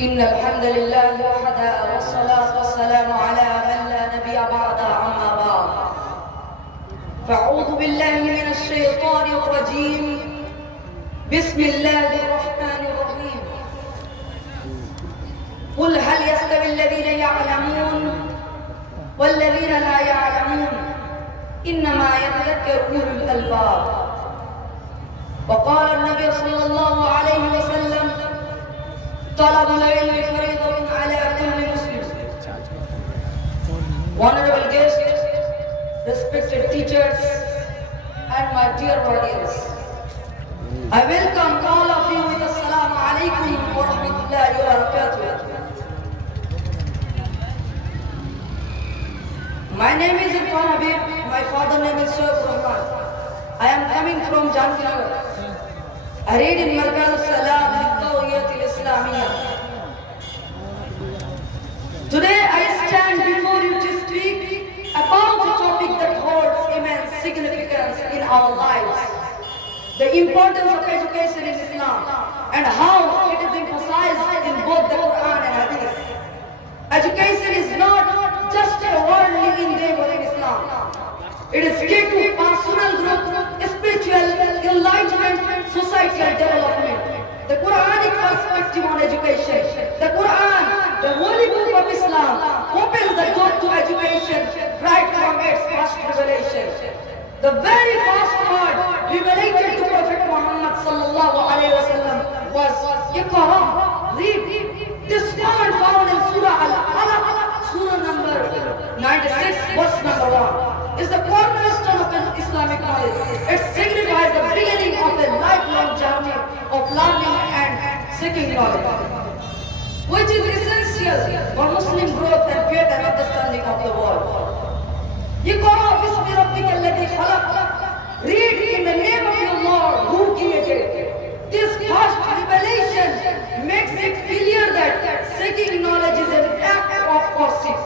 إن الحمد لله وحده والصلاة والسلام على من لا نبي بعد أما بعد فأعوذ بالله من الشيطان الرجيم بسم الله الرحمن الرحيم قل هل يستوي الذين يعلمون والذين لا يعلمون إنما يتذكر أولو الألباب وقال النبي صلى الله عليه وسلم طلب العلم فريضة على كل مسلم. Honorable guests, respected teachers, and my dear audience, I welcome all of you with Assalamu alaikum wa rahmatullahi wa barakatuh. My name is Irfan Habib. My father's name is Shaykh Rahman. I am coming from Janakinagar. I read in Markaz al-Salam al-Islamiyya. Today I stand before you to speak about a topic that holds immense significance in our lives. The importance of education in Islam and how it is emphasized in both the Quran and Hadith. Education is not just a worldly endeavor in Islam. It is key to personal growth, spiritual enlightenment, societal development. The Quranic perspective on education. The Quran, the holy book of Islam, opens the door to education right from its first revelation. The very first word revelated to Prophet Muhammad sallallahu alaihi wasallam was Iqra, read. This word found in Surah Al-Alaq, Surah number 96, verse number 1, is the cornerstone of Islamic knowledge. It signifies the beginning of a lifelong journey of learning and seeking knowledge, which is essential for Muslim growth and better understanding of the world. Iqra bismi rabbika alladhi khalaq. Read in the name of your Lord who created. This first revelation makes it clear that seeking knowledge is an act of pursuit.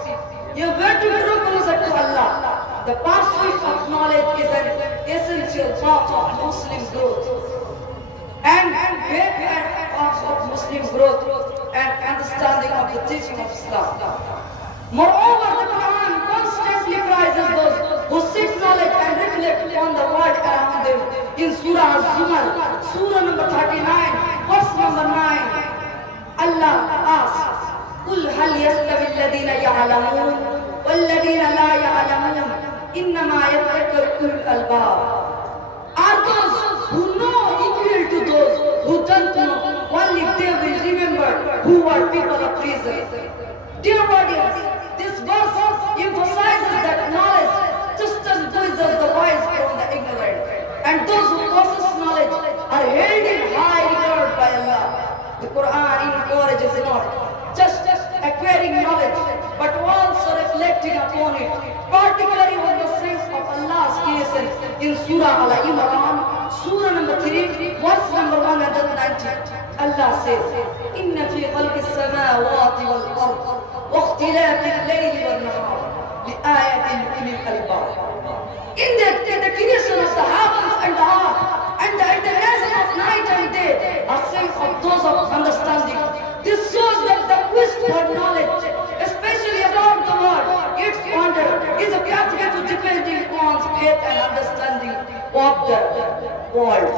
You have to draw closer to Allah. The pursuit of knowledge is an essential part of Muslim growth and Muslim growth and understanding of the teaching of Islam. Moreover, the Quran constantly praises those who seek knowledge and reflect on the world around them. In Surah Az-Zumar, Surah number 39, verse number 9, Allah asks, قُلْ هَلْ يَسْتَوِي الَّذِينَ يَعْلَمُونَ وَالَّذِينَ لَا يَعْلَمُونَ إِنَّمَا يَتَذَكَّرُ أُولُو الْأَلْبَابِ. Are those who know equal to those who don't know? Only they will remember who are people of reason. Dear audience, this verse emphasizes that knowledge distinguishes the wise from the ignorant, and those who possess knowledge are held in high regard by Allah. The Quran encourages not just acquiring knowledge, but also reflecting upon it, particularly on the sense of Allah's creation in Surah Al-Imran, Surah number 3, verse number 190. Allah says, إِنَّ فِي خَلْقِ السَّمَاوَاتِ وَالْأَرْضِ وَاخْتِلَافِ اللَّيْلِ وَالنَّهَارِ لِآيَةٍ لِأُولِي الْأَلْبَابِ. In the creation of the heavens and the earth and the alternation of night and day are signs of those of understanding. This shows that the quest for knowledge, especially about the world, its wonder, is a pathway to depending on faith and understanding of the world.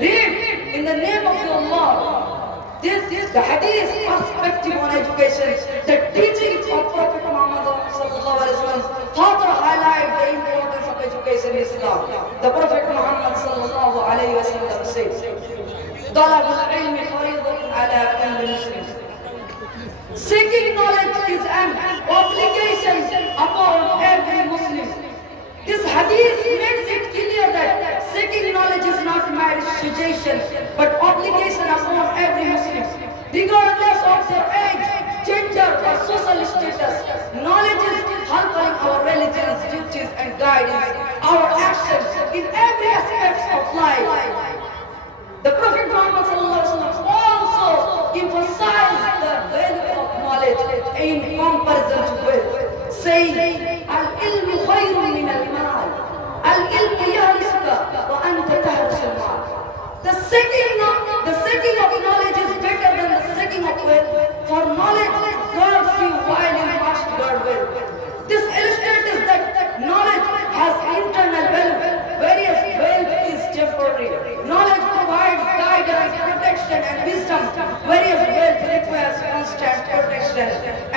Read in the name of your Lord. This is the Hadith perspective on education. The teachings of Prophet Muhammad sallallahu alaihi wasallam further highlight the importance of education in Islam. The Prophet Muhammad sallallahu alaihi wasallam says, طلب العلم فريضة على كل مسلم. Seeking knowledge is an obligation upon every Muslim. This hadith makes it clear that seeking knowledge is not mere suggestion, but obligation upon every Muslim. Regardless of their age, gender, or social status, knowledge is fulfilling our religious duties and guiding our actions in every aspect of life. The Prophet Muhammad also emphasized the value of knowledge in comparison to wealth, saying, "Al-ilm khayrun min al-mal. Al-ilm yahrisuka wa anta tahrisu al-mal." The seeking of knowledge is better than the seeking of various wealth requires constant protection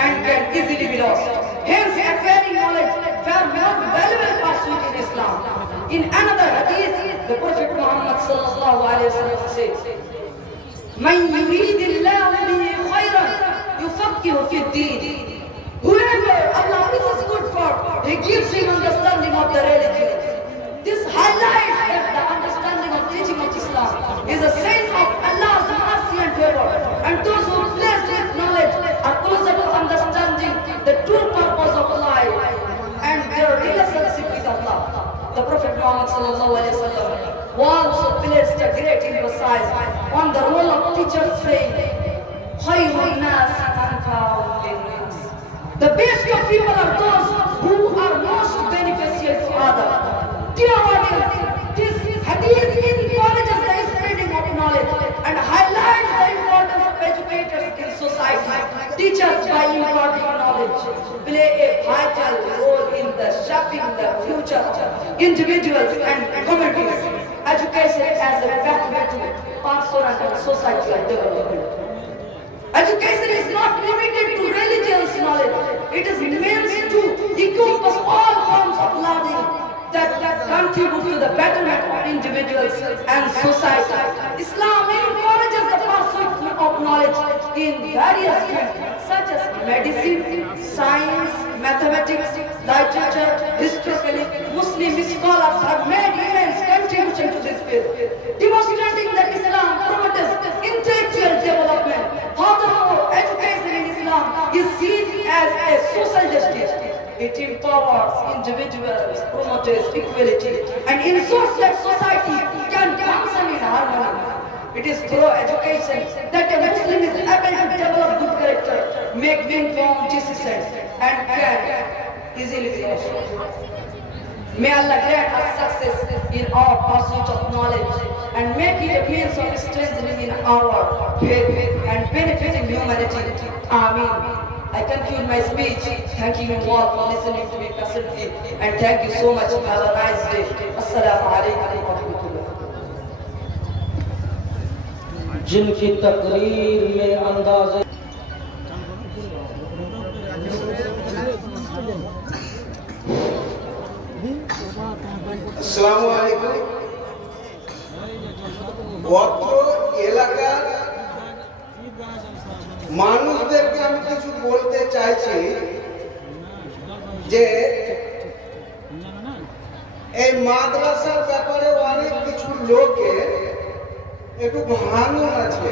and can easily be lost. Hence, acquiring knowledge were more valuable pursuit in Islam. In another hadith, the Prophet Muhammad sallallahu alaihi wasallam says, "Man yuridillahu bihi khayran yufaqqihu fi ad-din." Whoever Allah wishes good for, He gives him understanding of the religion. This highlights that the understanding of teaching of Islam is a sign of Allah's mercy and favor, and those who blessed with knowledge are closer to understanding the true purpose of life and their relationship with Allah. The Prophet Muhammad sallallahu alaihi wasallam also placed a great emphasis on the role of teachers, saying, "Khayrun nas anfa'uhum lin-nas." The best of people are those who are most beneficial to others. Dear audience, this hadith encourages the spreading of knowledge and highlights the importance of educators in society. Teachers, by imparting knowledge, play a vital role in the shaping the future of individuals and communities. Education as a pathway to personal and social development. Education is not limited to religious knowledge. It is meant to encompass all forms of learning that contribute to the betterment of individuals and society. Islam encourages the pursuit of knowledge in various fields such as medicine, science, mathematics, literature, history. Muslim scholars have made immense contribution to this field, demonstrating that Islam promotes intellectual development. Furthermore, education in Islam is seen as a social justice. It empowers individuals, promotes equality, and ensures that society can function in harmony. It is through education that a Muslim is able to develop good character, make informed decisions, and can easily be assured. May Allah grant us success in our pursuit of knowledge and make it a means of strengthening in our faith and benefiting humanity. Ameen. I conclude my speech thanking you all for listening to me patiently, and thank you so much. Have a nice day. Assalamu alaikum wa rahmatullah. जिनकी तकरीर में अंदाज़े আসসালামু আলাইকুম। অত্র এলাকার মানুষদেরকে আমি কিছু বলতে চাইছি যে এই মাদ্রাসার ব্যাপারে অনেক কিছু লোকের একটু ভাঙন আছে।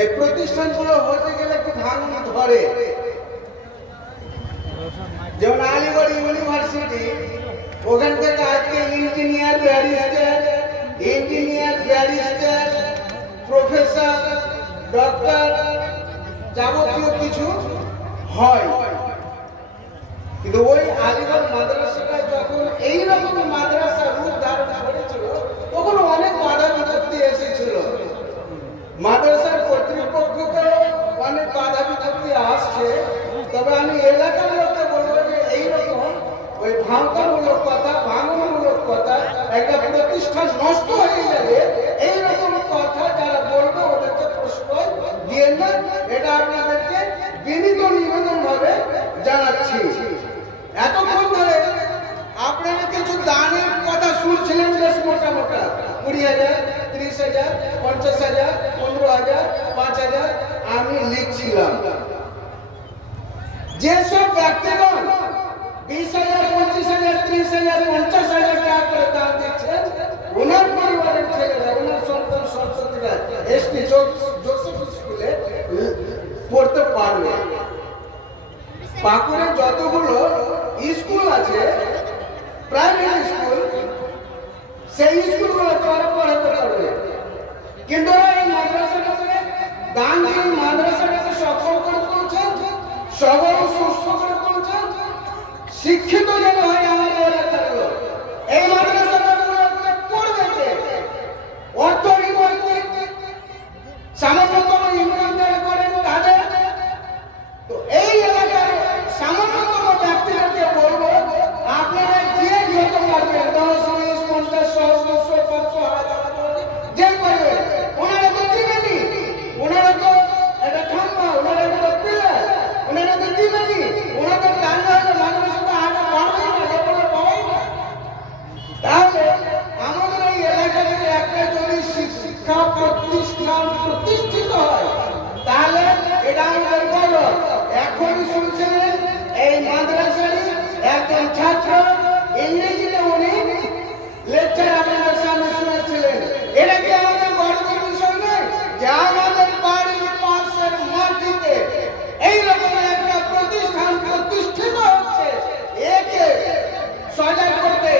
এই প্রতিষ্ঠানগুলো হতে গেলে একটু ভাঙন ধরে। যেমন আলিগড় ইউনিভার্সিটি, ওখান থেকে আজকে ইঞ্জিনিয়ার, ব্যারিস্টার, প্রফেসর, ডক্টর যাবতীয় কিছু হয়। কিন্তু ওই আলিগড় মাদ্রাসাটা যখন এইরকম মাদ্রাসা রূপ ধারণ করেছিল, তখন অনেক বাধা বিপত্তি এসেছিল। মাদ্রাসার কর্তৃপক্ষকে অনেক বাধা বিপত্তি আসছে। তবে আমি এলাকার লোককে বলবো যে এইরকম ওই ভাঙনমূলক কথা, একটা প্রতিষ্ঠান নষ্ট হয়ে যাবে, এইরকম কথা যারা বলবে ওদেরকে প্রশ্রয় দিয়ে না। এটা আপনাদেরকে বিনীত নিবেদন ভাবে জানাচ্ছি। এতক্ষণ ধরে আপনারা কিছু দানের কথা শুনছিলেন, বেশ মোটা 20,000, 30,000, 50,000, 15,000, 5,000 আমি লিখছিলাম। যেসব ব্যক্তিগণ 20,000, 25,000, 30,000, 50,000 টাকা করে দান দিচ্ছেন, ওনার পরিবারের ছেলেরা, ওনার সন্তানরা এসটি জোসেফ স্কুলে পড়তে পারবে। পাকুড়ে যতগুলো স্কুল আছে, প্রাইমারি স্কুল, সেই স্কুলগুলো তারা পড়াতে পারবে। কিন্তু এই মাদ্রাসাটাকে দান দিয়ে মাদ্রাসাটাকে সফল করে তুলছেন, সবল সুস্থ করে তুলছেন, শিক্ষিত যেন হয় আমাদের এলাকার লোক। এই মাদ্রাসাগুলোকে পড়বে কে? অর্থ সামান্যতম ইনকাম যারা করেন তাদের। তো এই এলাকার সামান্যতম ব্যক্তিদেরকে বলবো, আপনারা যে যত পারবেন, 10, 20, 50, 100, 200, 500, 1000 যে করবেন, প্রতিষ্ঠান প্রতিষ্ঠিত হয় তাহলে এটা আমাদের গৌরব। এখনই শুনছিলেন এই মাদ্রাসারই একজন ছাত্র ইংরেজিতে উনি লেকচার আপনাদের সামনে শুনেছিলেন। এটা কি আমাদের গর্বের বিষয় নয় যে আমাদের বাড়ির পাশের মাটিতে এইরকম একটা প্রতিষ্ঠান প্রতিষ্ঠিত হচ্ছে? একে সজাগ করতে,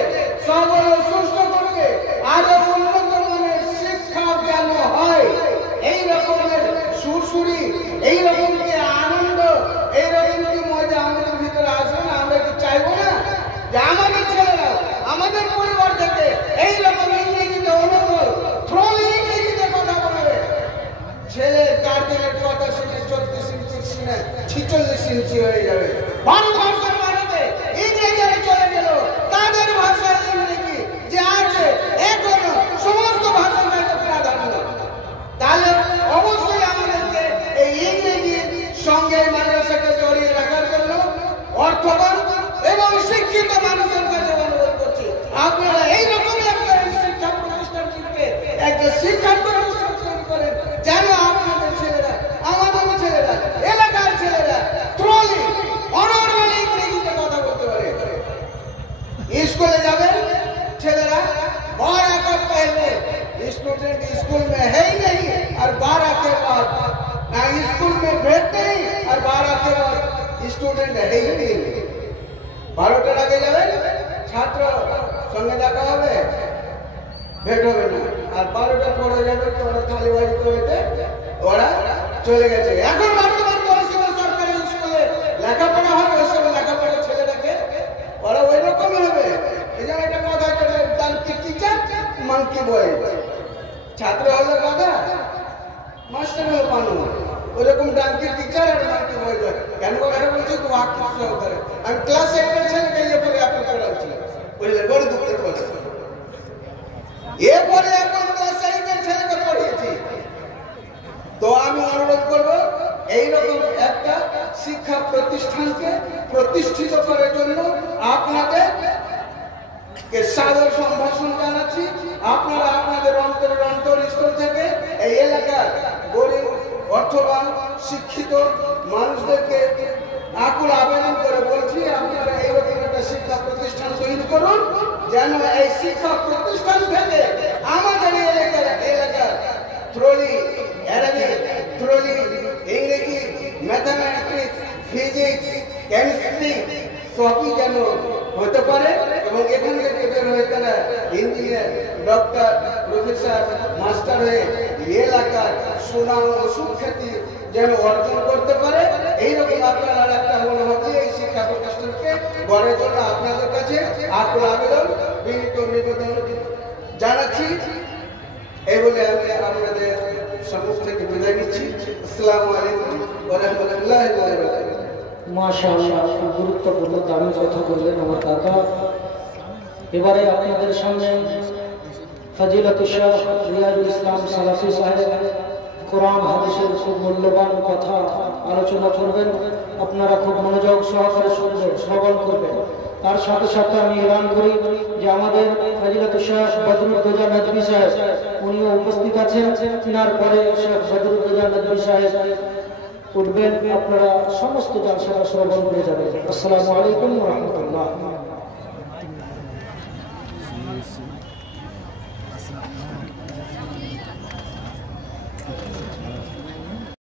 সবল সুস্থ করতে, আরো উন্নত মানের শিক্ষা যেন হয়, এই রকমের সুরসুরি, এই রকম কি আনন্দ, এই রকম কি মজা আমাদের ভিতরে আসবে না? আমরা কি চাইবো না যে আমাদের ছেলেরা আমাদের পরিবার থেকে এই রকম ইংরেজিতে অনুকূল থ্রোলি ইংরেজিতে কথা বলবে? ছেলে গার্জেনের কথা শুনে 34 ইঞ্চি শুনে 46 ইঞ্চি হয়ে যাবে। ভারতবর্ষের ভারতে ইংরেজিরা চলে গেল, তাদের ভাষার ইংরেজি যে আছে এখনো সমস্ত ভাষার কাছে প্রাধান্য। তাহলে অবশ্যই আমাদেরকে এই ইংরেজির সঙ্গে মাদ্রাসাকে জড়িয়ে রাখার জন্য অর্থবান এবং শিক্ষিত মানুষের কাছে অনুরোধ করছি, আপনারা এইরকম একটা শিক্ষা প্রতিষ্ঠান শিখবে, একটা শিক্ষা প্রতিষ্ঠান তৈরি করেন যেন আপনাদের ছেলেরা, আমাদের ছেলেরা, এলাকার ছেলেরা থ্রোলি অনর্গল ইংরেজিতে কথা বলতে পারে। स्कूल जावे छेलेरा 12 का पहले स्टूडेंट स्कूल में है ही नहीं, और 12 के बाद ना स्कूल में बैठते नहीं, और 12 के बाद स्टूडेंट है ही नहीं। 12টার আগে যাবে ছাত্র সঙ্গে দেখা হবে, ভেট হবে না, আর 12টার পরে যাবে তো ওরা খালি বাড়ি করতে ওরা চলে গেছে। এখন বর্তমান পরিস্থিতি সরকারি স্কুলে লেখাপড়া হবে, ওই সব লেখাপড়া ছেলেটাকে ওরা ওই রকম হবে। এই যে একটা কথা করে ডানকি টিচার মাংকি বয়, ছাত্র হলো কথা, মাস্টার হলো মানুষ, ওইরকম ডানকি টিচার আর মাংকি বয়। কেন কথাটা বলছি খুব আক্ষেপ সহকারে। আমি ক্লাস 8 এর ছেলেকে ইয়ে করে আপনি করাচ্ছি, বুঝলেন, বড় দুঃখের কথা। এরপরে এখন ক্লাস 8 এর ছেলেকে পড়িয়েছি। তো আমি অনুরোধ করব এইরকম একটা শিক্ষা প্রতিষ্ঠানকে প্রতিষ্ঠিত করার জন্য আপনাদের সাদর সম্ভাষণ জানাচ্ছি। আপনারা আপনাদের অন্তরের অন্তরস্থল থেকে এই এলাকার গরিব, অর্থবান, শিক্ষিত মানুষদেরকে আকুল আবেদন করে বলছি, আপনারা এইরকম একটা শিক্ষা প্রতিষ্ঠান তৈরি করুন যেন এই শিক্ষা প্রতিষ্ঠান থেকে আমাদের এলাকার থ্রোলি, অ্যারাবিক, থ্রোলি, ইংরেজি, ম্যাথামেটিক্স, ফিজিক্স, কেমিস্ট্রি সবই যেন হতে পারে, এবং এখান থেকে বের হয়ে তারা ইঞ্জিনিয়ার, ডক্টর, প্রফেসর, মাস্টার হয়ে এলাকার সুনাম ও সুখ্যাতি যেন অর্জন করতে পারে। এইরকম আপনারা একটা মনোভাব দিয়ে এই শিক্ষা প্রতিষ্ঠানকে গড়ার জন্য আপনাদের কাছে আকুল আবেদন, বিনীত নিবেদন জানাচ্ছি। এই বলে আমি আপনাদের সম্মুখ থেকে বিদায় নিচ্ছি। আসসালামু আলাইকুম ওয়া রাহমাতুল্লাহি ওয়া বারাকাতুহু। মাশাআল্লাহ, খুব গুরুত্বপূর্ণ দামি কথা বললেন আমার কাকা। এবারে আপনাদের সামনে ফজিলাতুল শাহ রিয়াজুল ইসলাম সালাফি সাহেব কোরআন হাদিসের খুব মূল্যবান কথা আলোচনা করবেন। আপনারা খুব মনোযোগ সহকারে শুনবেন, শ্রবণ করবেন। তার সাথে সাথে আমি এলান করি যে আমাদের ফজিলাতুল শাহ বদরুদ্দোজা নদভী সাহেব উনিও উপস্থিত আছেন। তিনার পরে শাহ বদরুদ্দোজা নদভী সাহেব উঠবেন। আপনারা সমস্ত জালসারা শ্রবণ করে যাবেন। আসসালামু আলাইকুম ওয়া রাহমাতুল্লাহ।